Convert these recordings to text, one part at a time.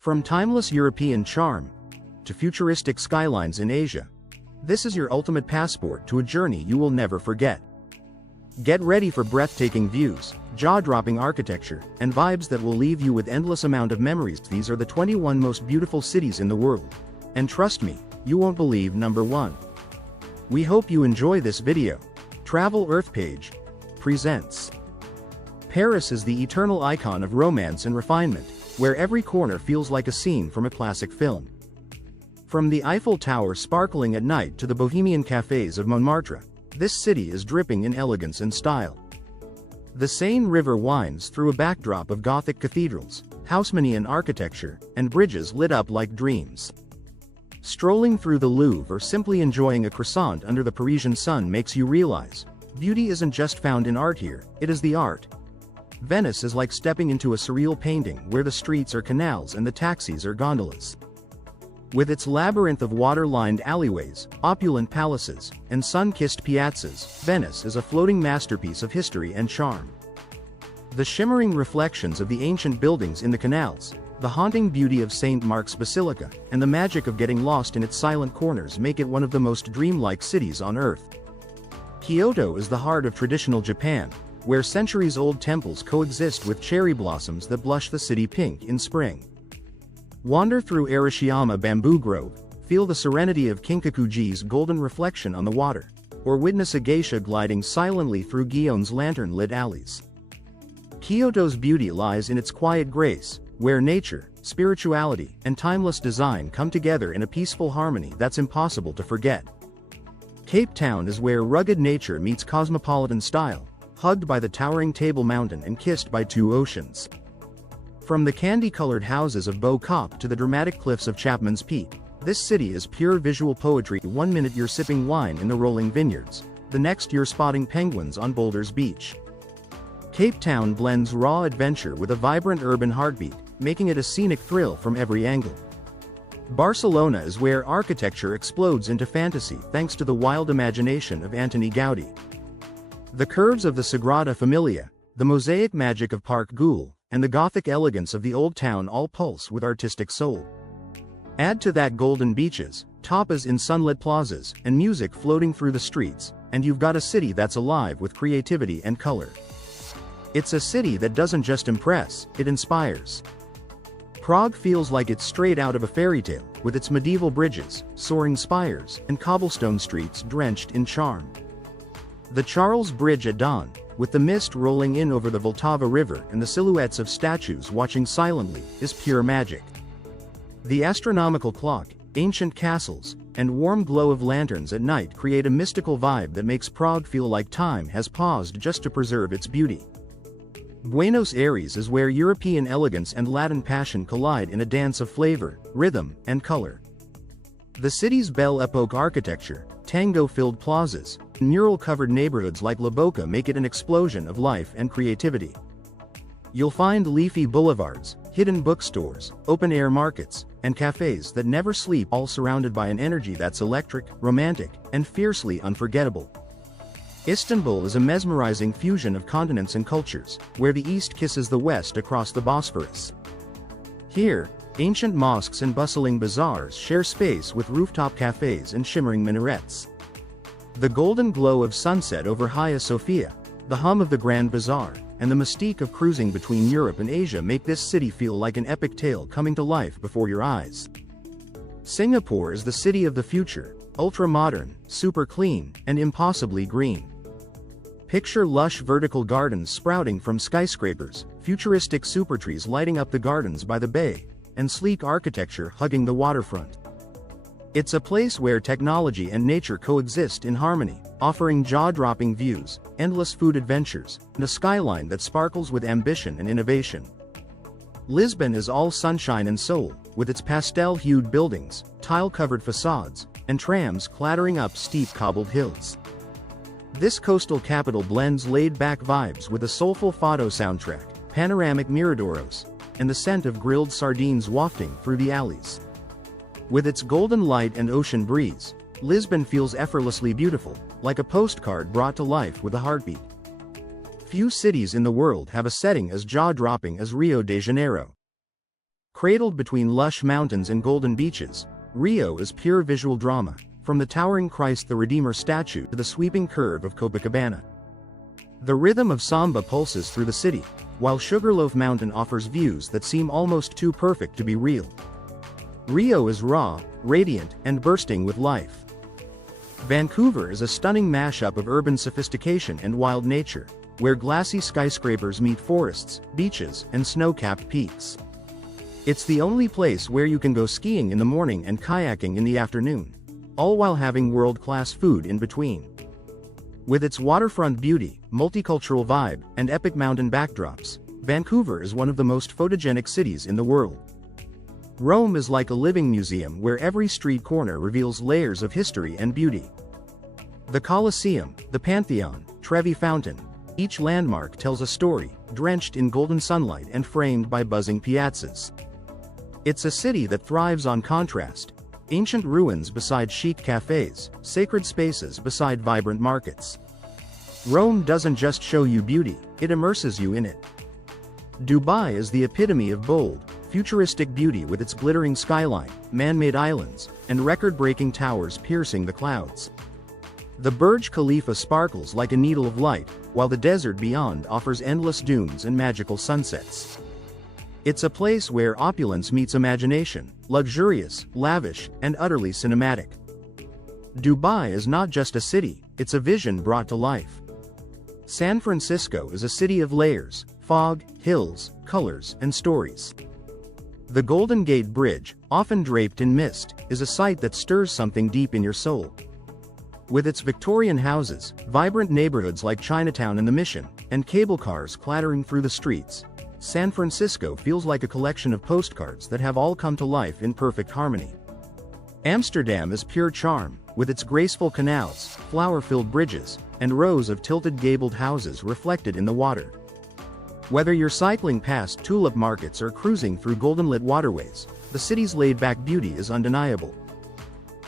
From timeless European charm to futuristic skylines in Asia, this is your ultimate passport to a journey you will never forget. Get ready for breathtaking views, jaw-dropping architecture, and vibes that will leave you with endless amount of memories. These are the 21 most beautiful cities in the world. And trust me, you won't believe number 1. We hope you enjoy this video. Travel Earth Page presents. Paris is the eternal icon of romance and refinement, where every corner feels like a scene from a classic film. From the Eiffel Tower sparkling at night to the bohemian cafes of Montmartre, this city is dripping in elegance and style. The Seine River winds through a backdrop of Gothic cathedrals, Haussmannian architecture, and bridges lit up like dreams. Strolling through the Louvre or simply enjoying a croissant under the Parisian sun makes you realize, beauty isn't just found in art here, it is the art. Venice is like stepping into a surreal painting where the streets are canals and the taxis are gondolas. With its labyrinth of water-lined alleyways, opulent palaces, and sun-kissed piazzas, Venice is a floating masterpiece of history and charm. The shimmering reflections of the ancient buildings in the canals, the haunting beauty of St. Mark's Basilica, and the magic of getting lost in its silent corners make it one of the most dreamlike cities on Earth. Kyoto is the heart of traditional Japan, where centuries-old temples coexist with cherry blossoms that blush the city pink in spring. Wander through Arashiyama Bamboo Grove, feel the serenity of Kinkakuji's golden reflection on the water, or witness a geisha gliding silently through Gion's lantern-lit alleys. Kyoto's beauty lies in its quiet grace, where nature, spirituality, and timeless design come together in a peaceful harmony that's impossible to forget. Cape Town is where rugged nature meets cosmopolitan style, hugged by the towering Table Mountain and kissed by two oceans. From the candy-colored houses of Beau Cap to the dramatic cliffs of Chapman's Peak, this city is pure visual poetry. 1 minute you're sipping wine in the rolling vineyards, the next you're spotting penguins on Boulder's beach. Cape Town blends raw adventure with a vibrant urban heartbeat, making it a scenic thrill from every angle. Barcelona is where architecture explodes into fantasy thanks to the wild imagination of Antoni Gaudí. The curves of the Sagrada Familia, the mosaic magic of Park Güell, and the Gothic elegance of the Old Town all pulse with artistic soul. Add to that golden beaches, tapas in sunlit plazas, and music floating through the streets, and you've got a city that's alive with creativity and color. It's a city that doesn't just impress, it inspires. Prague feels like it's straight out of a fairy tale, with its medieval bridges, soaring spires, and cobblestone streets drenched in charm. The Charles Bridge at dawn, with the mist rolling in over the Vltava River and the silhouettes of statues watching silently, is pure magic. The astronomical clock, ancient castles, and warm glow of lanterns at night create a mystical vibe that makes Prague feel like time has paused just to preserve its beauty. Buenos Aires is where European elegance and Latin passion collide in a dance of flavor, rhythm, and color. The city's Belle Epoque architecture, tango-filled plazas, and mural-covered neighborhoods like La Boca make it an explosion of life and creativity. You'll find leafy boulevards, hidden bookstores, open-air markets, and cafes that never sleep, all surrounded by an energy that's electric, romantic, and fiercely unforgettable. Istanbul is a mesmerizing fusion of continents and cultures, where the East kisses the West across the Bosphorus. Here, ancient mosques and bustling bazaars share space with rooftop cafes and shimmering minarets. The golden glow of sunset over Hagia Sophia, the hum of the Grand Bazaar, and the mystique of cruising between Europe and Asia make this city feel like an epic tale coming to life before your eyes. Singapore is the city of the future, ultra-modern, super clean, and impossibly green. Picture lush vertical gardens sprouting from skyscrapers, futuristic supertrees lighting up the gardens by the bay, and sleek architecture hugging the waterfront. It's a place where technology and nature coexist in harmony, offering jaw-dropping views, endless food adventures, and a skyline that sparkles with ambition and innovation. Lisbon is all sunshine and soul, with its pastel-hued buildings, tile-covered facades, and trams clattering up steep cobbled hills. This coastal capital blends laid-back vibes with a soulful fado soundtrack, panoramic miradores, and the scent of grilled sardines wafting through the alleys. With its golden light and ocean breeze, Lisbon feels effortlessly beautiful, like a postcard brought to life with a heartbeat. Few cities in the world have a setting as jaw-dropping as Rio de Janeiro. Cradled between lush mountains and golden beaches, Rio is pure visual drama, from the towering Christ the Redeemer statue to the sweeping curve of Copacabana. The rhythm of samba pulses through the city, while Sugarloaf Mountain offers views that seem almost too perfect to be real. Rio is raw, radiant, and bursting with life. Vancouver is a stunning mashup of urban sophistication and wild nature, where glassy skyscrapers meet forests, beaches, and snow-capped peaks. It's the only place where you can go skiing in the morning and kayaking in the afternoon, all while having world-class food in between. With its waterfront beauty, multicultural vibe, and epic mountain backdrops, Vancouver is one of the most photogenic cities in the world. Rome is like a living museum where every street corner reveals layers of history and beauty. The Colosseum, the Pantheon, Trevi Fountain, each landmark tells a story, drenched in golden sunlight and framed by buzzing piazzas. It's a city that thrives on contrast. Ancient ruins beside chic cafes, sacred spaces beside vibrant markets. Rome doesn't just show you beauty, it immerses you in it. Dubai is the epitome of bold, futuristic beauty with its glittering skyline, man-made islands, and record-breaking towers piercing the clouds. The Burj Khalifa sparkles like a needle of light, while the desert beyond offers endless dunes and magical sunsets. It's a place where opulence meets imagination, luxurious, lavish, and utterly cinematic. Dubai is not just a city, it's a vision brought to life. San Francisco is a city of layers, fog, hills, colors, and stories. The Golden Gate Bridge, often draped in mist, is a sight that stirs something deep in your soul. With its Victorian houses, vibrant neighborhoods like Chinatown and the Mission, and cable cars clattering through the streets, San Francisco feels like a collection of postcards that have all come to life in perfect harmony. Amsterdam is pure charm, with its graceful canals, flower-filled bridges, and rows of tilted gabled houses reflected in the water. Whether you're cycling past tulip markets or cruising through golden-lit waterways, the city's laid-back beauty is undeniable.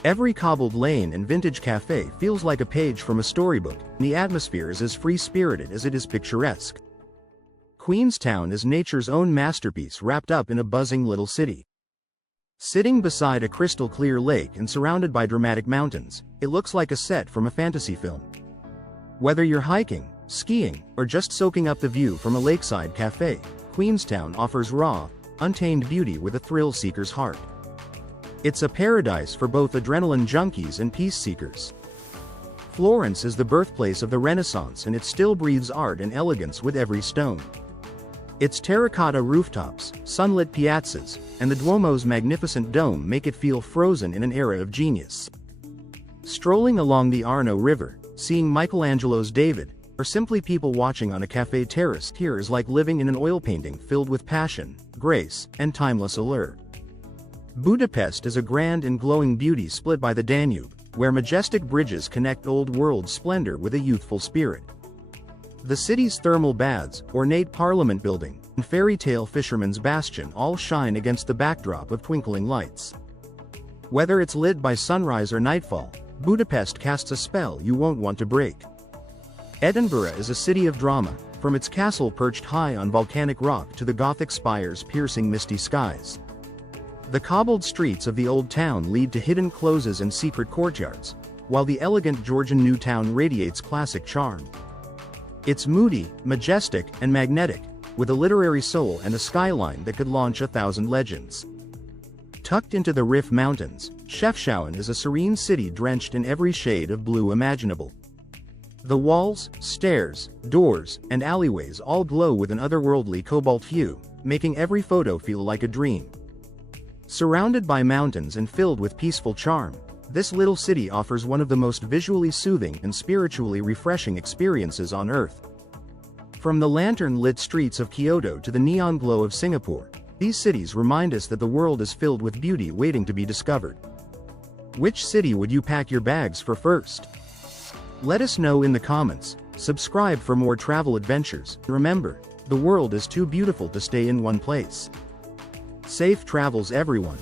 Every cobbled lane and vintage cafe feels like a page from a storybook, and the atmosphere is as free-spirited as it is picturesque. Queenstown is nature's own masterpiece wrapped up in a buzzing little city. Sitting beside a crystal-clear lake and surrounded by dramatic mountains, it looks like a set from a fantasy film. Whether you're hiking, skiing, or just soaking up the view from a lakeside cafe, Queenstown offers raw, untamed beauty with a thrill-seeker's heart. It's a paradise for both adrenaline junkies and peace seekers. Florence is the birthplace of the Renaissance, and it still breathes art and elegance with every stone. Its terracotta rooftops, sunlit piazzas, and the Duomo's magnificent dome make it feel frozen in an era of genius. Strolling along the Arno River, seeing Michelangelo's David, or simply people watching on a cafe terrace here is like living in an oil painting filled with passion, grace, and timeless allure. Budapest is a grand and glowing beauty split by the Danube, where majestic bridges connect old-world splendor with a youthful spirit. The city's thermal baths, ornate parliament building, and fairy-tale fisherman's bastion all shine against the backdrop of twinkling lights. Whether it's lit by sunrise or nightfall, Budapest casts a spell you won't want to break. Edinburgh is a city of drama, from its castle perched high on volcanic rock to the Gothic spires piercing misty skies. The cobbled streets of the old town lead to hidden closes and secret courtyards, while the elegant Georgian new town radiates classic charm. It's moody, majestic, and magnetic, with a literary soul and a skyline that could launch 1,000 legends. Tucked into the Rif Mountains, Chefchaouen is a serene city drenched in every shade of blue imaginable. The walls, stairs, doors, and alleyways all glow with an otherworldly cobalt hue, making every photo feel like a dream. Surrounded by mountains and filled with peaceful charm, this little city offers one of the most visually soothing and spiritually refreshing experiences on Earth. From the lantern-lit streets of Kyoto to the neon glow of Singapore, these cities remind us that the world is filled with beauty waiting to be discovered. Which city would you pack your bags for first? Let us know in the comments. Subscribe for more travel adventures. Remember, the world is too beautiful to stay in one place. Safe travels, everyone.